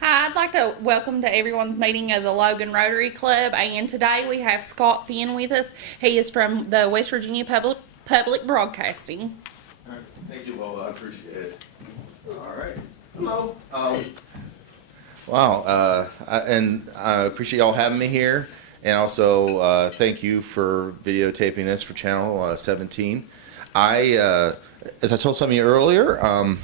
Hi, I'd like to welcome to everyone's meeting of the Logan Rotary Club, and today we have Scott Finn with us. He is from the West Virginia Public Broadcasting. All right. Thank you, Lola. I appreciate it. All right. Hello. Wow. I appreciate y'all having me here, and also thank you for videotaping this for Channel 17. As I told some of you earlier,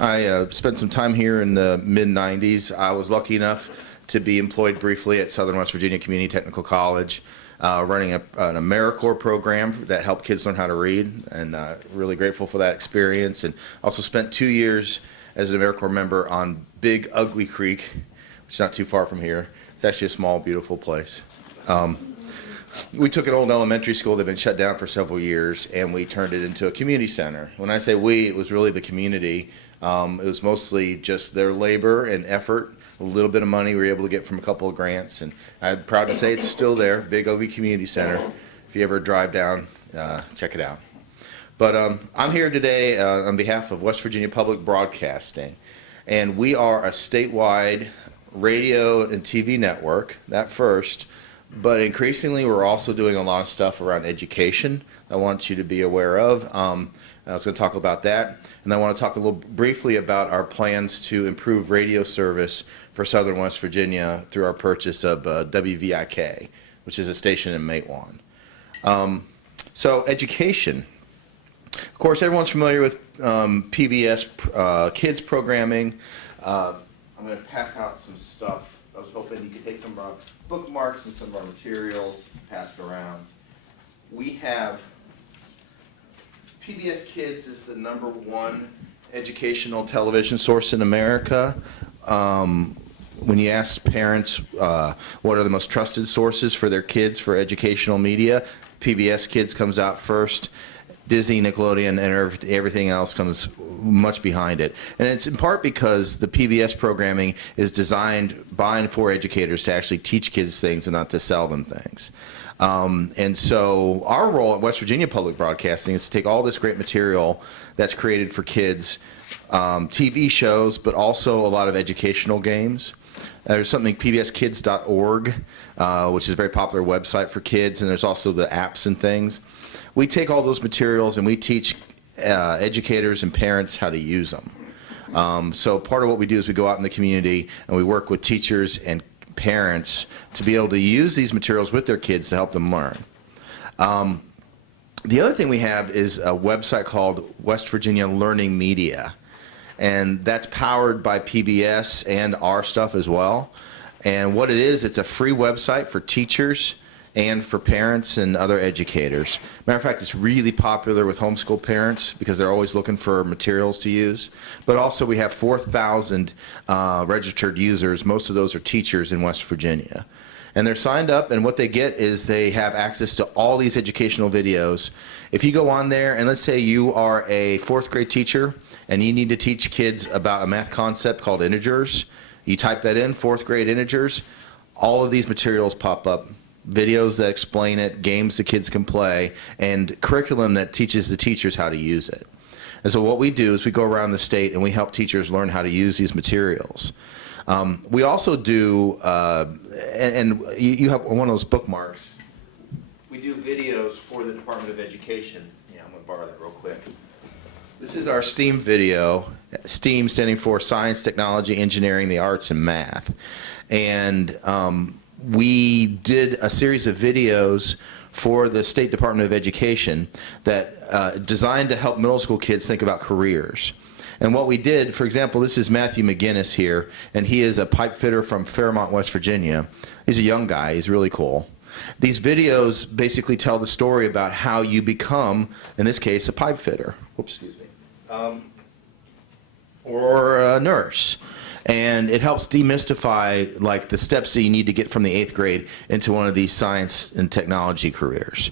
I spent some time here in the mid-'90s. I was lucky enough to be employed briefly at Southern West Virginia Community Technical College, running an AmeriCorps program that helped kids learn how to read, and really grateful for that experience. And also spent 2 years as an AmeriCorps member on Big Ugly Creek, which is not too far from here. It's actually a small, beautiful place. We took an old elementary school that had been shut down for several years, and we turned it into a community center. When I say we, it was really the community. It was mostly just their labor and effort, a little bit of money we were able to get from a couple of grants, and I'm proud to say it's still there, Big Ugly Community Center. If you ever drive down, check it out. But I'm here today on behalf of West Virginia Public Broadcasting, and we are a statewide radio and TV network, that first. But increasingly, we're also doing a lot of stuff around education I want you to be aware of. I was going to talk about that. And I want to talk a little briefly about our plans to improve radio service for Southern West Virginia through our purchase of WVIK, which is a station in Matewan. So education. Of course, everyone's familiar with PBS kids programming. I'm going to pass out some stuff. I was hoping you could take some of our bookmarks and some of our materials, pass it around. We have PBS Kids is the #1 educational television source in America. When you ask parents what are the most trusted sources for their kids for educational media, PBS Kids comes out first. Disney, Nickelodeon, and everything else comes much behind it. And it's in part because the PBS programming is designed by and for educators to actually teach kids things and not to sell them things. And so our role at West Virginia Public Broadcasting is to take all this great material that's created for kids, TV shows, but also a lot of educational games. There's something pbskids.org, which is a very popular website for kids, and there's also the apps and things. We take all those materials and we teach educators and parents how to use them. So part of what we do is we go out in the community and we work with teachers and parents to be able to use these materials with their kids to help them learn. The other thing we have is a website called West Virginia Learning Media, and that's powered by PBS and our stuff as well. And what it is, it's a free website for teachers and for parents and other educators. Matter of fact, it's really popular with homeschool parents because they're always looking for materials to use. But also we have 4,000 registered users. Most of those are teachers in West Virginia. And they're signed up, and what they get is they have access to all these educational videos. If you go on there, and let's say you are a 4th grade teacher and you need to teach kids about a math concept called integers, you type that in, 4th grade integers, all of these materials pop up. Videos that explain it, games the kids can play, and curriculum that teaches the teachers how to use it. And so what we do is we go around the state and we help teachers learn how to use these materials. We also do, and you have one of those bookmarks, we do videos for the Department of Education. Yeah, I'm going to borrow that real quick. This is our STEAM video, STEAM standing for Science, Technology, Engineering, the Arts, and Math. And we did a series of videos for the State Department of Education that designed to help middle school kids think about careers. And what we did, for example, this is Matthew McGinnis here, and he is a pipe fitter from Fairmont, West Virginia. He's a young guy. He's really cool. These videos basically tell the story about how you become, in this case, a pipe fitter. Whoops, excuse me. Or a nurse. And it helps demystify like the steps that you need to get from the 8th grade into one of these science and technology careers.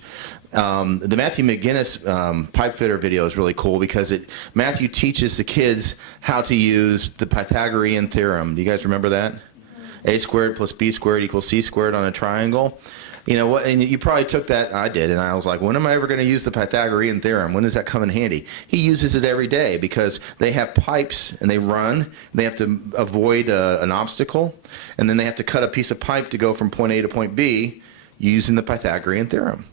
The Matthew McGinnis pipe fitter video is really cool because Matthew teaches the kids how to use the Pythagorean theorem. Do you guys remember that? A squared plus B squared equals C squared on a triangle. You know what? And you probably took that. I did, and I was like, when am I ever going to use the Pythagorean theorem? When does that come in handy? He uses it every day because they have pipes and they run. They have to avoid an obstacle, and then they have to cut a piece of pipe to go from point A to point B using the Pythagorean theorem.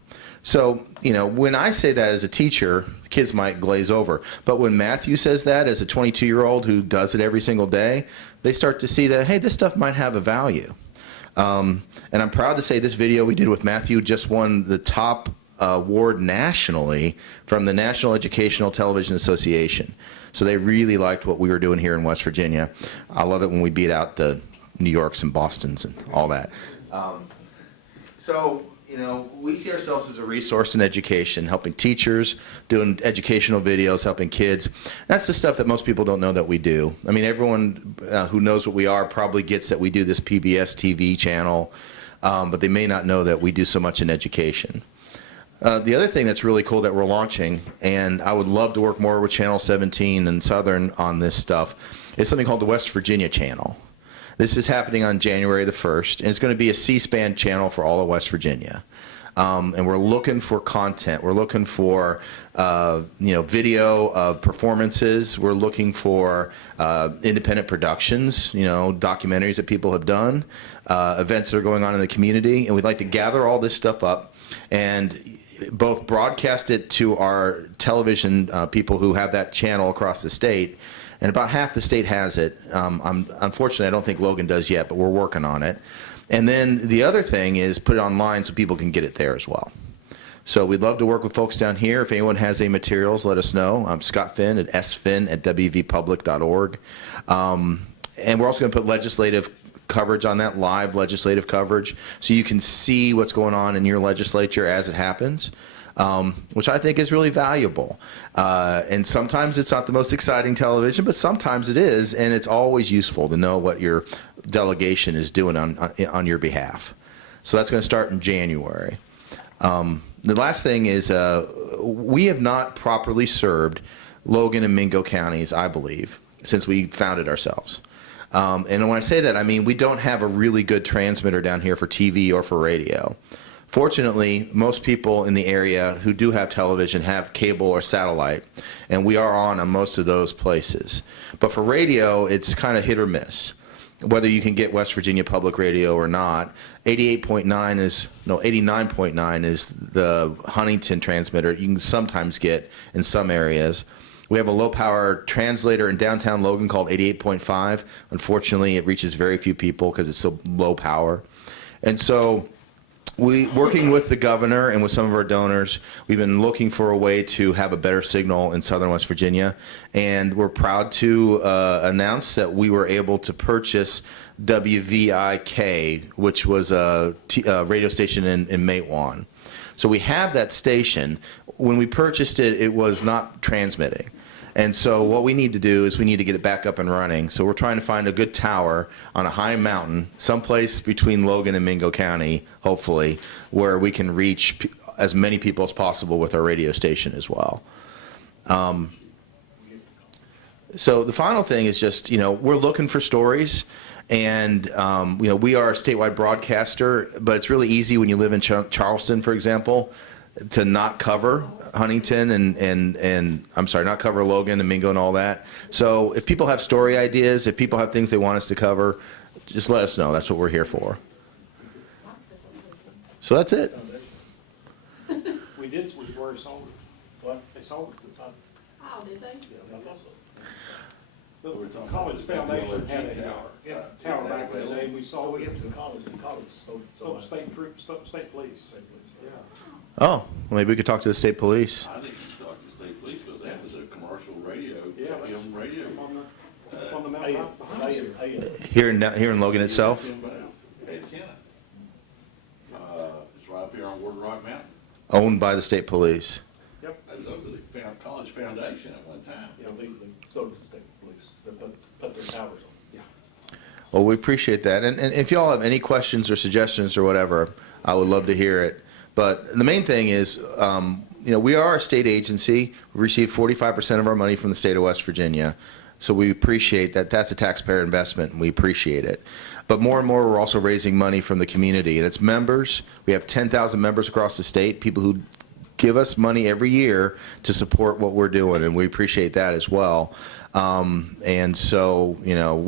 So, you know, when I say that as a teacher, kids might glaze over. But when Matthew says that as a 22-year-old who does it every single day, they start to see that, hey, this stuff might have a value. And I'm proud to say this video we did with Matthew just won the top award nationally from the National Educational Television Association. So they really liked what we were doing here in West Virginia. I love it when we beat out the New Yorks and Bostons and all that. So, you know, we see ourselves as a resource in education, helping teachers, doing educational videos, helping kids. That's the stuff that most people don't know that we do. I mean, everyone who knows what we are probably gets that we do this PBS TV channel, but they may not know that we do so much in education. The other thing that's really cool that we're launching, and I would love to work more with Channel 17 and Southern on this stuff, is something called the West Virginia Channel. This is happening on January the 1st, and it's going to be a C-SPAN channel for all of West Virginia. And we're looking for content. We're looking for, you know, video of performances. We're looking for independent productions, you know, documentaries that people have done, events that are going on in the community. And we'd like to gather all this stuff up and both broadcast it to our television people who have that channel across the state. And about half the state has it. Unfortunately, I don't think Logan does yet, but we're working on it. And then the other thing is put it online so people can get it there as well. So we'd love to work with folks down here. If anyone has any materials, let us know. I'm Scott Finn at sfinn@wvpublic.org. And we're also going to put legislative coverage on that, live legislative coverage, so you can see what's going on in your legislature as it happens. Which I think is really valuable. And sometimes it's not the most exciting television, but sometimes it is, and it's always useful to know what your delegation is doing on your behalf. So that's going to start in January. The last thing is we have not properly served Logan and Mingo counties, I believe, since we founded ourselves. And when I say that, I mean we don't have a really good transmitter down here for TV or for radio. Fortunately, most people in the area who do have television have cable or satellite, and we are on most of those places. But for radio, it's kind of hit or miss, whether you can get West Virginia Public Radio or not. 89.9 is the Huntington transmitter you can sometimes get in some areas. We have a low-power translator in downtown Logan called 88.5. Unfortunately, it reaches very few people because it's so low power. And so working with the governor and with some of our donors, we've been looking for a way to have a better signal in southern West Virginia, and we're proud to announce that we were able to purchase WVIK, which was a radio station in Matewan. So we have that station. When we purchased it, it was not transmitting. And so what we need to do is we need to get it back up and running. So we're trying to find a good tower on a high mountain, someplace between Logan and Mingo County, hopefully, where we can reach as many people as possible with our radio station as well. So the final thing is just, you know, we're looking for stories. And, you know, we are a statewide broadcaster, but it's really easy when you live in Charleston, for example, to not cover Huntington and I'm sorry, not cover Logan and Mingo and all that. So if people have story ideas, if people have things they want us to cover, just let us know. That's what we're here for. So that's it. We did, we were sold it. What? They sold it. Oh, did they? The college foundation had a tower back in the day, we So sold we it. get to the college sold it. So state police. Yeah. Oh, well, maybe we could talk to the state police. I think you should talk to state police because that was a commercial radio, Yeah, FM radio. On the mountain right behind you. Here in Logan itself? It's right up here on Ward Rock Mountain. Owned by the state police. Yep. That was over the college foundation at one time. Yeah, they sold it to the state police, they put their towers on. Well, we appreciate that. And if y'all have any questions or suggestions or whatever, I would love to hear it. But the main thing is, you know, we are a state agency. We receive 45% of our money from the state of West Virginia. So we appreciate that. That's a taxpayer investment, and we appreciate it. But more and more, we're also raising money from the community, and it's members. We have 10,000 members across the state, people who give us money every year to support what we're doing, and we appreciate that as well. And so, you know,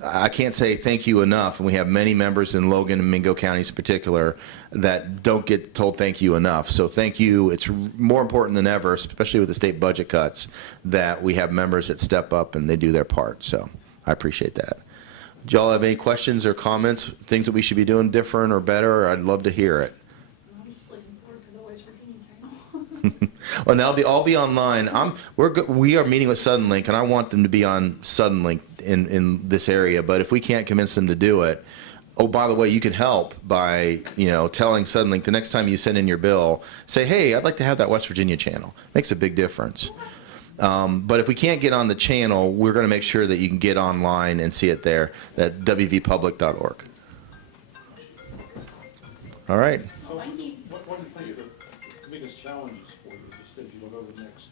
I can't say thank you enough, and we have many members in Logan and Mingo counties in particular that don't get told thank you enough. So thank you. It's more important than ever, especially with the state budget cuts, that we have members that step up and they do their part. So I appreciate that. Do y'all have any questions or comments, things that we should be doing different or better? I'd love to hear it. I'm just looking forward to the West Virginia channel. Well, now I'll be online. We are meeting with Suddenlink, and I want them to be on Suddenlink in this area. But if we can't convince them to do it, oh, by the way, you can help by, you know, telling Suddenlink the next time you send in your bill, say, hey, I'd like to have that West Virginia channel. Makes a big difference. But if we can't get on the channel, we're going to make sure that you can get online and see it there at wvpublic.org. All right. Well, thank you. What do you think the biggest challenges for you, just as you look over the next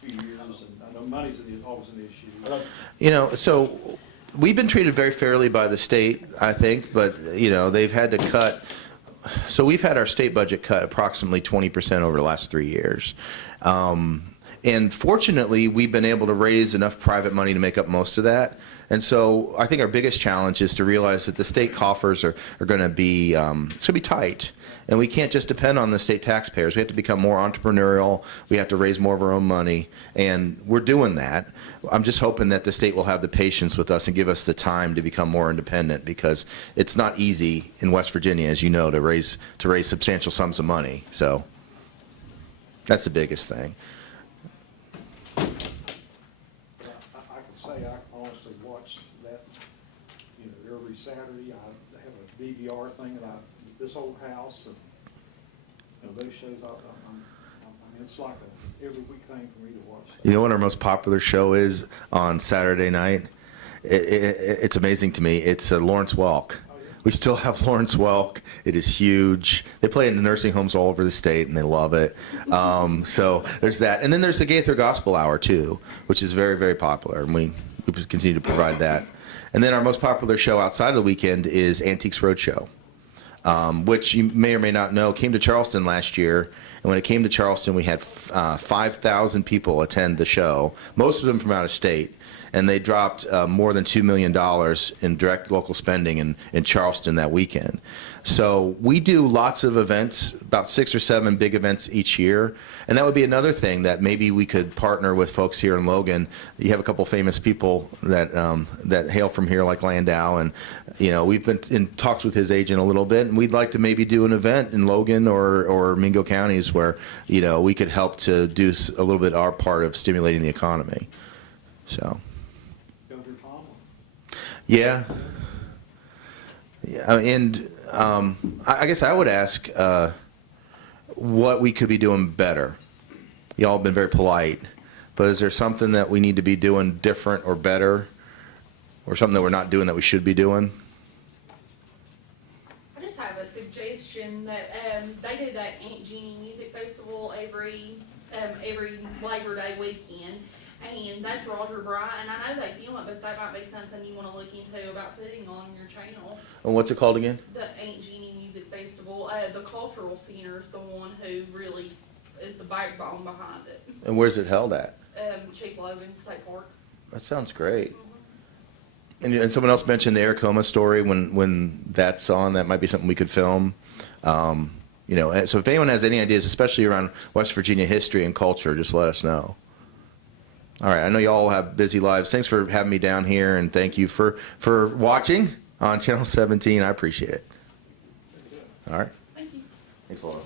few years? And I know money's always an issue. You know, so we've been treated very fairly by the state, I think, but, you know, they've had to cut. So we've had our state budget cut approximately 20% over the last 3 years. And fortunately, we've been able to raise enough private money to make up most of that. And so I think our biggest challenge is to realize that the state coffers are going to be, it's going to be tight. And we can't just depend on the state taxpayers. We have to become more entrepreneurial. We have to raise more of our own money. And we're doing that. I'm just hoping that the state will have the patience with us and give us the time to become more independent, because it's not easy in West Virginia, as you know, to raise substantial sums of money. So that's the biggest thing. I can say I honestly watch that, you know, every Saturday. I have a DVR thing, and this old house, and you know, those shows. I mean, it's like a every week thing for me to watch. You know what our most popular show is on Saturday night? It's amazing to me. It's Lawrence Welk. We still have Lawrence Welk. It is huge. They play it in the nursing homes all over the state, and they love it. So there's that. And then there's the Gaither Gospel Hour, too, which is very, very popular, and we continue to provide that. And then our most popular show outside of the weekend is Antiques Roadshow, which you may or may not know came to Charleston last year. And when it came to Charleston, we had 5,000 people attend the show, most of them from out of state. And they dropped more than $2 million in direct local spending in Charleston that weekend. So we do lots of events, about 6 or 7 big events each year. And that would be another thing that maybe we could partner with folks here in Logan. You have a couple famous people that hail from here, like Landau. And, you know, we've been in talks with his agent a little bit. And we'd like to maybe do an event in Logan or Mingo counties where, you know, we could help to do a little bit our part of stimulating the economy. So. Yeah. And I guess I would ask what we could be doing better. Y'all have been very polite, but is there something that we need to be doing different or better, or something that we're not doing that we should be doing? I just have a suggestion that they do that Aunt Jeannie Music Festival every Labor Day weekend. And that's Roger Bright, and I know they film it, but that might be something you want to look into about putting on your channel. And what's it called again? The Aunt Jeannie Music Festival. The Cultural Center is the one who really is the backbone behind it. And where's it held at? Chief Logan State Park. That sounds great. And someone else mentioned the Aracoma story. When that's on, that might be something we could film. You know, so if anyone has any ideas, especially around West Virginia history and culture, just let us know. All right, I know you all have busy lives. Thanks for having me down here, and thank you for watching on Channel 17. I appreciate it. All right. Thank you. Thanks a lot.